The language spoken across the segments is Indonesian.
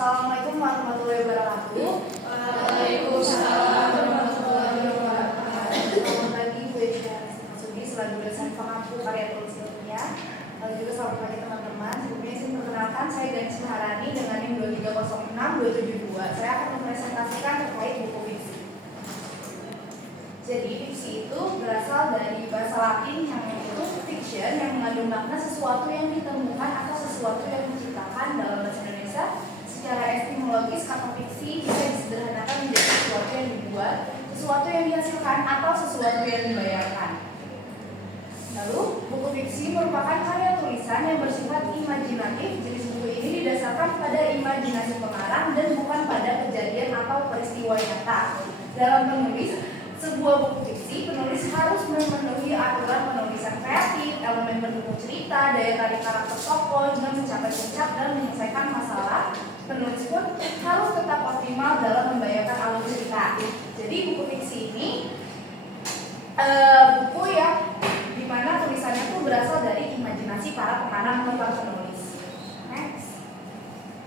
Assalamualaikum warahmatullahi wabarakatuh. Waalaikumsalam warahmatullahi wabarakatuh. Selamat pagi Bu Edi Masudi selaku dosen pengampu karya tulis ilmiah. Lalu juga selamat pagi teman-teman. Sebelumnya saya perkenalkan, saya Ganis Maharani dengan NIM 2306272. Saya akan mempresentasikan terkait buku fiksi. Jadi fiksi itu berasal dari bahasa Latin yang itu fiction, yang mengandung makna sesuatu yang ditemukan atau sesuatu yang diciptakan. Dalam bahasa Indonesia secara etimologis kata fiksi bisa disederhanakan menjadi sesuatu yang dibuat, sesuatu yang dihasilkan, atau sesuatu yang dibayangkan. Lalu buku fiksi merupakan karya tulisan yang bersifat imajinatif. Jenis buku ini didasarkan pada imajinasi pengarang dan bukan pada kejadian atau peristiwa nyata. Dalam menulis sebuah buku fiksi, penulis harus memenuhi aturan penulisan kreatif, elemen pendukung cerita, daya tarik karakter tokoh, dengan mencapai puncak dan menyelesaikan masalah. Penulis pun harus tetap optimal dalam membayangkan alur cerita. Jadi buku fiksi ini buku yang dimana tulisannya itu berasal dari imajinasi para pengarang atau para penulis. Next.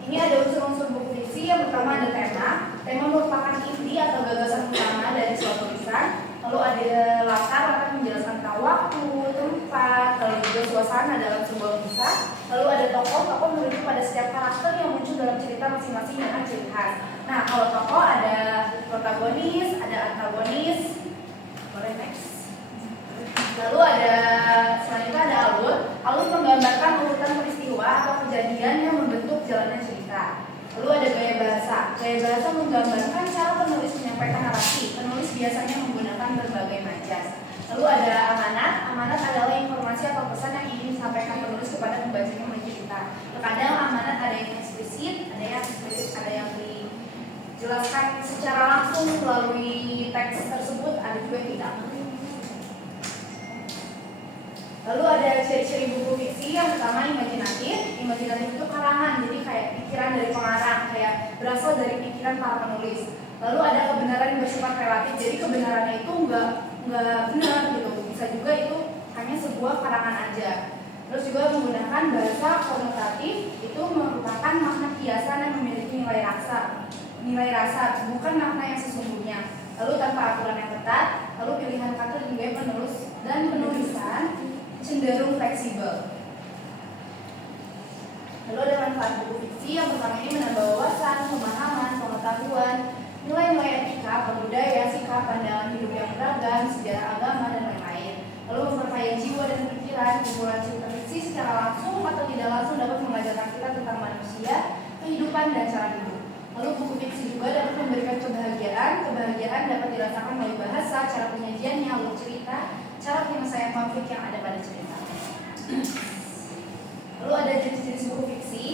Ini ada unsur-unsur buku fiksi. Yang pertama ada tema. Tema merupakan inti atau gagasan utama dari suatu tulisan. Lalu ada latar akan menjelaskan tentang waktu, tempat, lalu juga suasana dalam sebuah kisah. Lalu ada tokoh merujuk pada setiap karakter yang muncul dalam cerita masing-masing dengan ciri khas. Nah, kalau tokoh ada protagonis, ada antagonis. Boleh next. Lalu ada selanjutnya ada alur. Alur menggambarkan urutan peristiwa atau kejadian yang membentuk jalannya cerita. Lalu ada gaya bahasa. Gaya bahasa menggambarkan cara penulis menyampaikan narasi. Penulis biasanya menggunakan berbagai majas. Lalu ada amanat. Amanat adalah informasi atau pesan yang ingin disampaikan penulis kepada pembacanya melalui cerita. Terkadang amanat ada yang eksplisit, ada yang dijelaskan secara langsung melalui teks tersebut, ada juga yang tidak. Lalu ada ciri-ciri buku fiksi. Yang pertama imajinatif. Imajinatif itu karangan, jadi kayak pikiran dari pengarang, kayak berasal dari pikiran para penulis. Lalu ada kebenaran yang bersifat relatif, jadi kebenarannya itu enggak benar gitu. Bisa juga itu hanya sebuah karangan aja. Terus juga menggunakan bahasa konotatif, itu merupakan makna kiasan yang memiliki nilai rasa, bukan makna yang sesungguhnya. Lalu tanpa aturan yang ketat. Lalu pilihan kata juga penulis dan penulisan cenderung fleksibel. Lalu ada manfaat buku fiksi. Yang pertama ini menambah wawasan, pemahaman, pengetahuan, nilai-nilai etika, budaya, sikap, pandangan hidup yang beragam, sejarah agama, dan lain-lain. Lalu memperkaya jiwa dan pikiran. Kumpulan cerita fiksi secara langsung atau tidak langsung dapat mengajarkan kita tentang manusia, kehidupan, dan cara hidup. Lalu buku fiksi juga dapat memberikan kebahagiaan. Kebahagiaan dapat dirasakan melalui bahasa, cara penyajiannya, alur cerita, cara penyelesaian konflik yang ada pada cerita. Lalu ada jenis-jenis buku fiksi.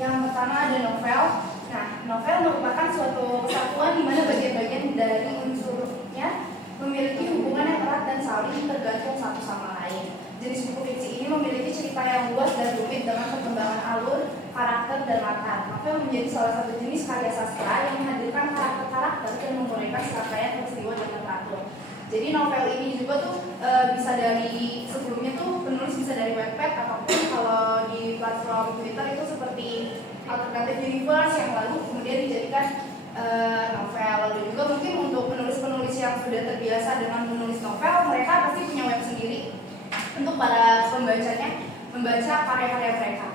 Yang pertama ada novel. Nah, novel merupakan suatu kesatuan di mana bagian-bagian dari unsurnya memiliki hubungan yang erat dan saling tergantung satu sama lain. Jenis buku fiksi ini memiliki cerita yang luas dan rumit dengan perkembangan alur, karakter, dan latar. Novel menjadi salah satu jenis karya sastra yang menghadirkan karakter-karakter dan menguraikan serangkaian peristiwa yang teratur. Jadi novel ini juga tuh bisa dari sebelumnya tuh penulis bisa dari Wattpad ataupun kalau di platform Twitter itu seperti Alternative Universe yang lalu kemudian dijadikan novel. Lalu juga mungkin untuk penulis-penulis yang sudah terbiasa dengan menulis novel, mereka pasti punya web sendiri untuk para pembacanya membaca karya-karya mereka.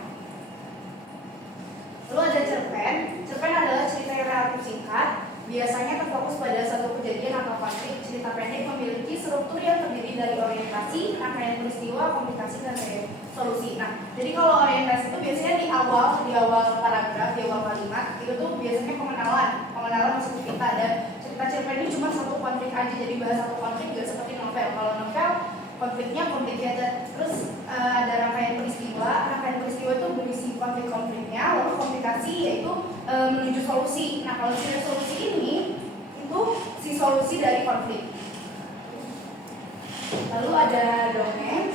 Lalu ada cerpen. Cerpen adalah cerita yang relatif singkat. Biasanya terfokus pada satu kejadian atau konflik. Cerita pendek memiliki struktur yang terdiri dari orientasi, rangkaian peristiwa, komplikasi, dan solusi. Nah, jadi kalau orientasi itu biasanya di awal paragraf, di awal kalimat, itu tuh biasanya pengenalan masuk cerita. Dan cerita cerpen ini cuma satu konflik aja, jadi bahas satu konflik juga seperti novel. Kalau novel konfliknya complicated, terus ada rangkaian peristiwa itu berisi konfliknya, lalu komplikasi yaitu menuju solusi. Nah, kalau si solusi ini itu si solusi dari konflik. Lalu ada dongeng.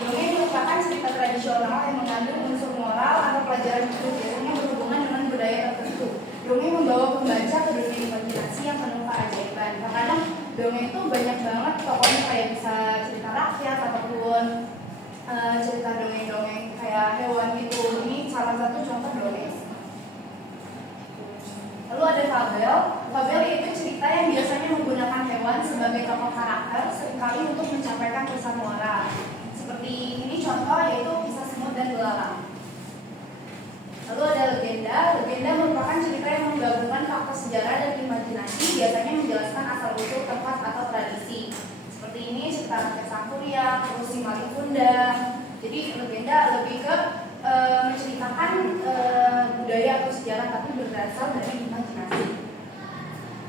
Dongeng merupakan cerita tradisional yang mengandung unsur moral atau pelajaran hidup, biasanya berhubungan dengan budaya tertentu. Dongeng membawa pembaca ke dunia imajinasi yang penuh keajaiban. Kadang dongeng itu banyak banget tokohnya, kayak bisa cerita rakyat ataupun cerita dongeng-dongeng kayak hewan gitu. Ini salah satu contoh dongeng. fabel. Fabel itu cerita yang biasanya menggunakan hewan sebagai tokoh karakter, seringkali untuk mencapai pesan moral. Seperti ini contoh, yaitu kisah semut dan belalang. Lalu ada legenda. Legenda merupakan cerita yang menggabungkan fakta sejarah dan imajinasi, biasanya menjelaskan asal-usul tempat atau tradisi. Seperti ini cerita rakyat Sangkuriang, terus si Maling Kundang. Jadi legenda lebih ke menceritakan budaya atau sejarah, tapi berasal dari imajinasi.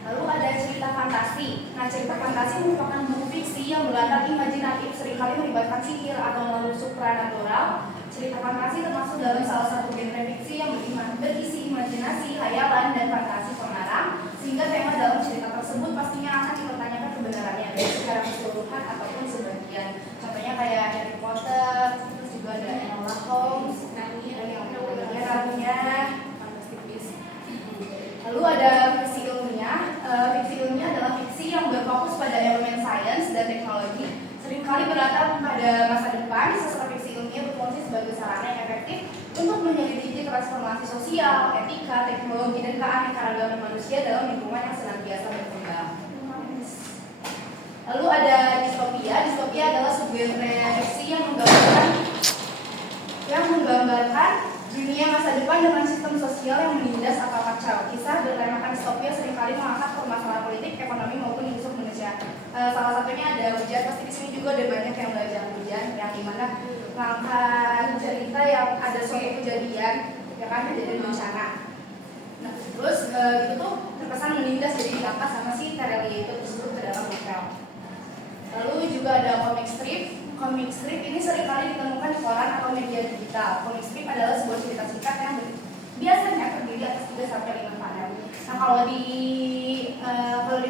Lalu ada cerita fantasi. Nah, cerita fantasi merupakan buku fiksi yang berlatar imajinatif, seringkali melibatkan sihir atau makhluk supranatural. Cerita fantasi termasuk dalam salah satu genre fiksi yang berisi imajinasi, hayalan, dan fantasi pengarang, sehingga tema dalam cerita tersebut pastinya akan dipertanyakan kebenarannya, baik secara keseluruhan ataupun sebagian. Contohnya kayak Harry Potter, terus juga ada Enola Holmes, dan yang lainnya. Lalu ada fiksi ilmiah. Fiksi ilmiah adalah fiksi yang berfokus pada elemen sains dan teknologi, seringkali berlatar pada masa depan. Sastra fiksi ilmiah berfungsi sebagai sarana yang efektif untuk menyelidiki transformasi sosial, etika, teknologi, dan keanekaragaman manusia dalam lingkungan yang senantiasa berkembang. Lalu ada distopia. Distopia adalah subgenre fiksi yang menggambarkan dunia masa depan dengan sistem sosial yang menindas atau kacau. Kisah bertemakan distopia seringkali mengangkat permasalahan politik, ekonomi maupun isu manusia. Salah satunya ada Hujan. Pasti di sini juga ada banyak yang belajar Hujan, yang dimana mengangkat cerita yang ada suatu kejadian, ya kan, kejadian bencana. Nah, terus itu tuh terkesan menindas, jadi diangkat sama si Terelia itu tersebut ke dalam novel. Lalu juga ada comic strip. Comic strip ini seringkali ditemukan di koran atau media digital. Comic strip adalah sebuah cerita singkat yang biasanya terdiri atas 3-5 panel. Nah, kalau di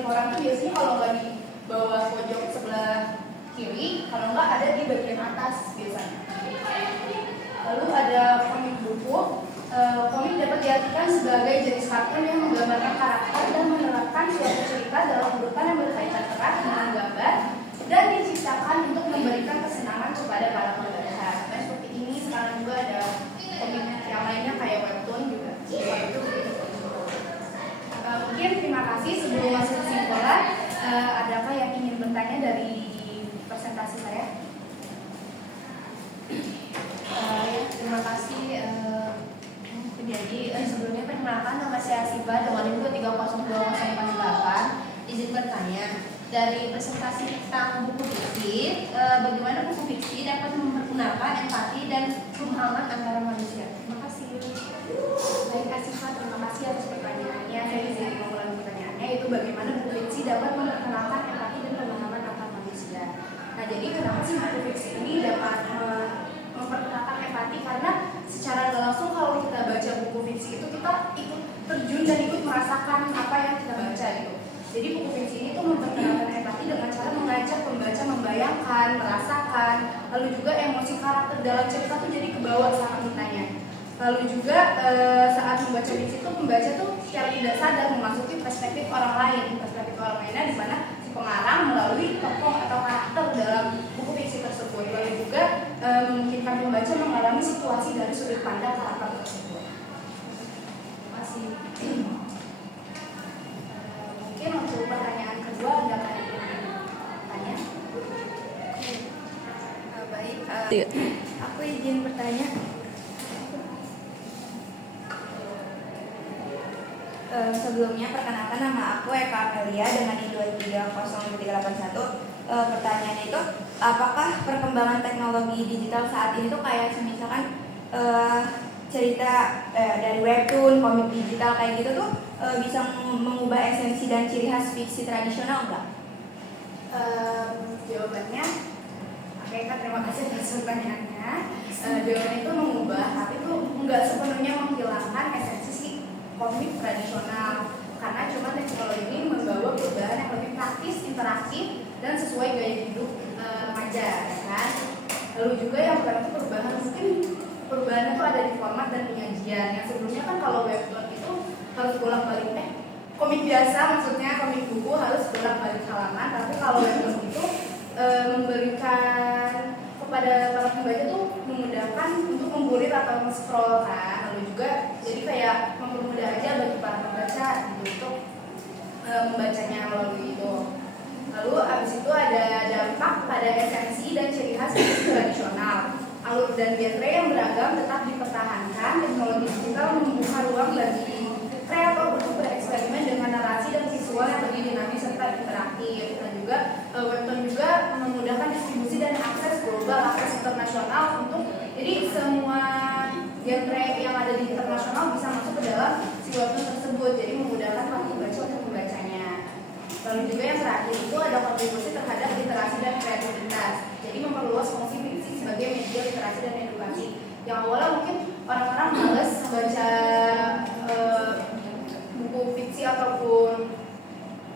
koran itu biasanya kalau nggak di bawah pojok sebelah kiri, kalau nggak ada di bagian atas biasanya. Lalu ada komik buku. Komik dapat diartikan sebagai jenis kartun yang menggambarkan karakter dan menerapkan suatu cerita dalam urutan yang berkaitan erat dengan gambar dan diciptakan untuk memberikan kesenangan kepada para pembaca. Nah, seperti ini. Sekarang juga ada komik yang lainnya kayak webtoon juga. Mungkin terima kasih. Sebelum masuk kesimpulan, adakah yang ingin bertanya dari presentasi saya? Ya, terima kasih. Jadi sebelumnya perkenalkan, nama saya Siva dengan NIM 3020848. Izin bertanya, dari presentasi tentang buku fiksi, bagaimana buku fiksi dapat memperkenalkan empati dan pemahaman antara manusia? Terima kasih. Baik, Asifa, terima kasih atas pertanyaannya. Saya izin mengulangi pertanyaannya, yaitu bagaimana buku fiksi dapat memperkenalkan empati dan pemahaman antar manusia. Nah, jadi kenapa sih buku fiksi ini dapat memperkenalkan empati? Karena secara nggak langsung kalau kita baca buku fiksi itu kita ikut terjun dan ikut merasakan apa yang kita baca gitu. Jadi buku fiksi ini tuh memperkenalkan empati dengan cara mengajak pembaca membayangkan, merasakan, lalu juga emosi karakter dalam cerita tuh jadi kebawa sama kitanya. Lalu juga saat membaca fiksi itu pembaca tuh secara tidak sadar memasuki perspektif orang lain. Perspektif orang lainnya di mana si pengarang melalui tokoh atau karakter dalam buku fiksi tersebut. Lalu juga memungkinkan pembaca mengalami situasi dari sudut pandang karakter tersebut. Terima kasih. Mungkin untuk pertanyaan kedua ada yang tanya? Baik, aku izin bertanya. Sebelumnya perkenalkan, nama aku Eka Amelia dengan NIM 2300381. Pertanyaannya itu, apakah perkembangan teknologi digital saat ini tuh kayak misalkan cerita dari webtoon, komik digital kayak gitu tuh bisa mengubah esensi dan ciri khas fiksi tradisional enggak? Jawabannya, oke Kak, terima kasih atas pertanyaannya. Jawabannya itu mengubah, tapi itu enggak sepenuhnya menghilangkan esensi si komik tradisional, karena cuma teknologi ini membawa perubahan yang lebih praktis, interaktif, dan sesuai gaya hidup remaja, ya kan? Lalu juga yang pertama itu perubahan, mungkin perubahannya itu ada di format dan penyajian. Yang sebelumnya kan kalau webtoon itu harus bolak-balik, komik biasa maksudnya komik buku harus bolak-balik halaman, tapi kalau webtoon itu memberikan kepada para pembaca tuh memudahkan untuk memburir atau men-scroll kan. Lalu juga jadi kayak mempermudah aja bagi para pembaca membaca gitu, untuk membacanya melalui itu. Lalu abis itu ada dampak pada esensi dan ciri khas puisi tradisional. Alur dan genre yang beragam tetap dipertahankan. Teknologi digital membuka ruang bagi kreator untuk bereksperimen dengan narasi dan visual yang lebih dinamis serta interaktif. Dan juga webtoon juga memudahkan distribusi dan akses global, akses internasional untuk jadi semua genre yang ada di internasional bisa masuk ke dalam si webtoon tersebut. Jadi memudahkan para pembaca untuk membacanya. Lalu juga yang terakhir itu ada kontribusi terhadap literasi dan kreativitas. Jadi memperluas fungsi fiksi sebagai media literasi dan edukasi. Yang awalnya mungkin orang-orang males baca buku fiksi ataupun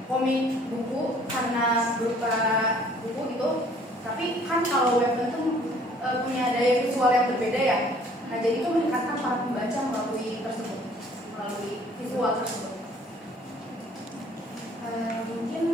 komik buku karena berupa buku gitu. Tapi kan kalau webtoon itu punya daya visual yang berbeda ya. Nah jadi itu meningkatkan para pembaca melalui visual tersebut. Mungkin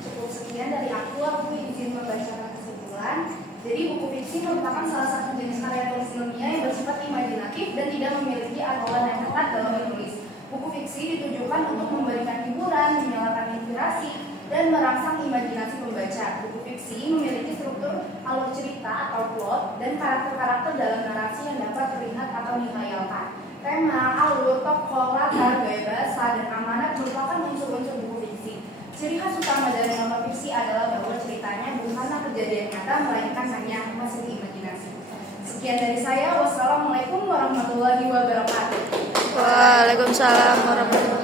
cukup sekian dari aku izin membacakan kesimpulan. Jadi buku fiksi merupakan salah satu jenis karya tulis ilmiah yang bersifat imajinatif dan tidak memiliki aturan yang ketat dalam menulis. Buku fiksi ditujukan untuk memberikan hiburan, menyalakan inspirasi, dan merangsang imajinasi pembaca. Buku fiksi memiliki struktur alur cerita atau plot dan karakter-karakter dalam narasi yang dapat terlihat atau dihayalkan. Tema, alur, tokoh, latar, gaya bahasa, dan amanat merupakan unsur-unsur buku fiksi. Ciri khas utama dari novel fiksi adalah bahwa ceritanya bukanlah kejadian nyata, melainkan hanya hasil imajinasi. Sekian dari saya. Wassalamualaikum warahmatullahi wabarakatuh. Waalaikumsalam warahmatullahi wabarakatuh.